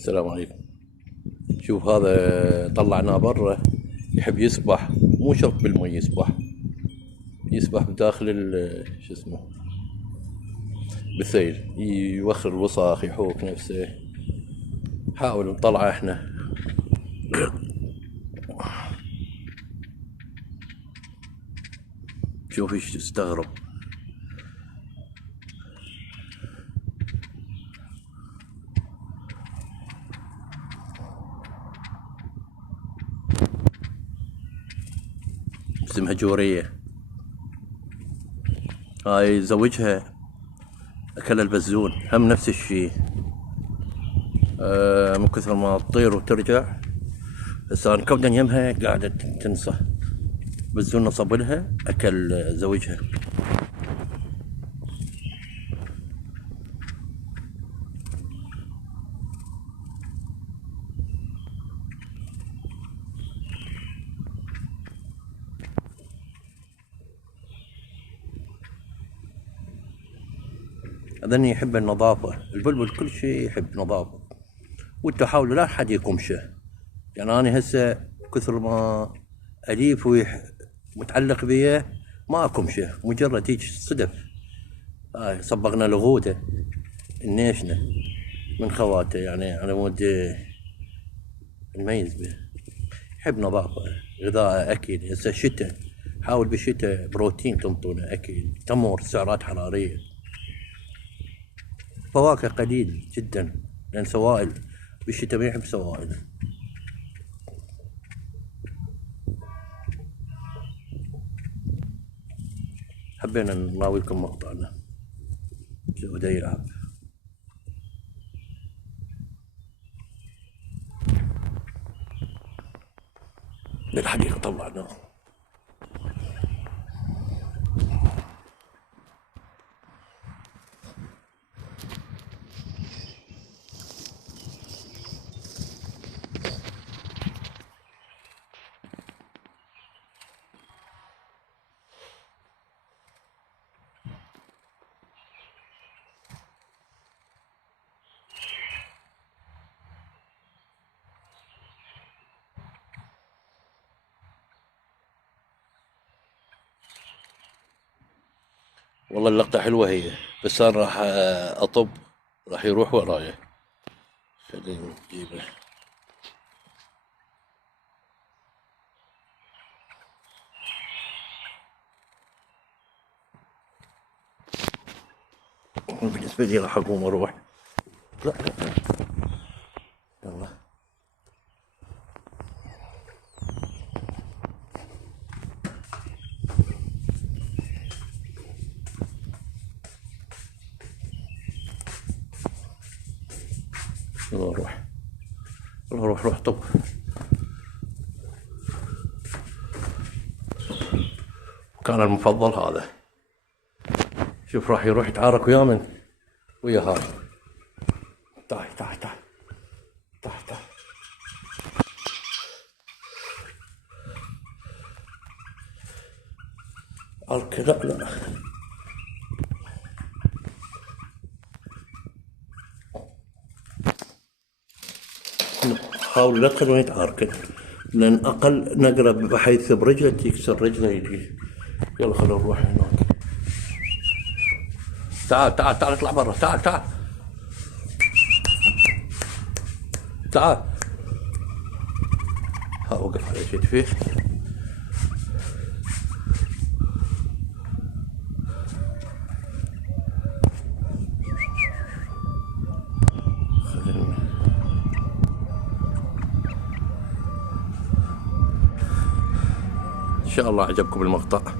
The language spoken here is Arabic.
السلام عليكم. شوف هذا طلعناه برا، يحب يسبح، مو شرط بالمي يسبح بداخل شو اسمه بالثيل، يوخر الوساخ، يحوك نفسه. حاول نطلعه احنا. شوف ايش تستغرب. اسمها جورية، هاي زوجها اكل البزون هم نفس الشي. من كثر ما تطير وترجع، هسه انا كودا يمها قاعدة تنصح. بزون نصب لها اكل زوجها. هذني يحب النظافة، البلبل كل شيء يحب نظافة. وانتو حاولوا لا حد يكمشه. يعني انا هسه كثر ما اليف متعلق بيه ما اكمشه، مجرد هيك صدف. هاي صبغنا لغوده النيشنة من خواته، يعني على مود نميز به. يحب نظافة، غذاء اكل. هسه الشتاء حاول بالشتاء بروتين تنطونه، اكل تمر، سعرات حرارية. فواكه قليل جدا، لان سوائل بالشتاء ما يحب سوائل. حبينا نراويكم مقطعنا شو بده يلعب بالحديقة. طلعناه. والله اللقطة حلوة هي، بس أنا راح أطب، راح يروح ورايا. خلينا نجيبه. بالنسبة لي راح أقوم أروح. لا لا، يلا. يلا روح روح روح طب. كان المفضل هذا. شوف راح يروح يتعارك ويا هاي. تعال تعال تعال تعال تعال. لا لا، حاول لا تخلونه يتعارك، لأن أقل نقرة بحيث برجله تكسر رجله يجي. يلا خلينا نروح هناك. تعال تعال تعال اطلع برا. تعال تعال تعال. ها وقف على كتفيه. ان شاء الله عجبكم المقطع.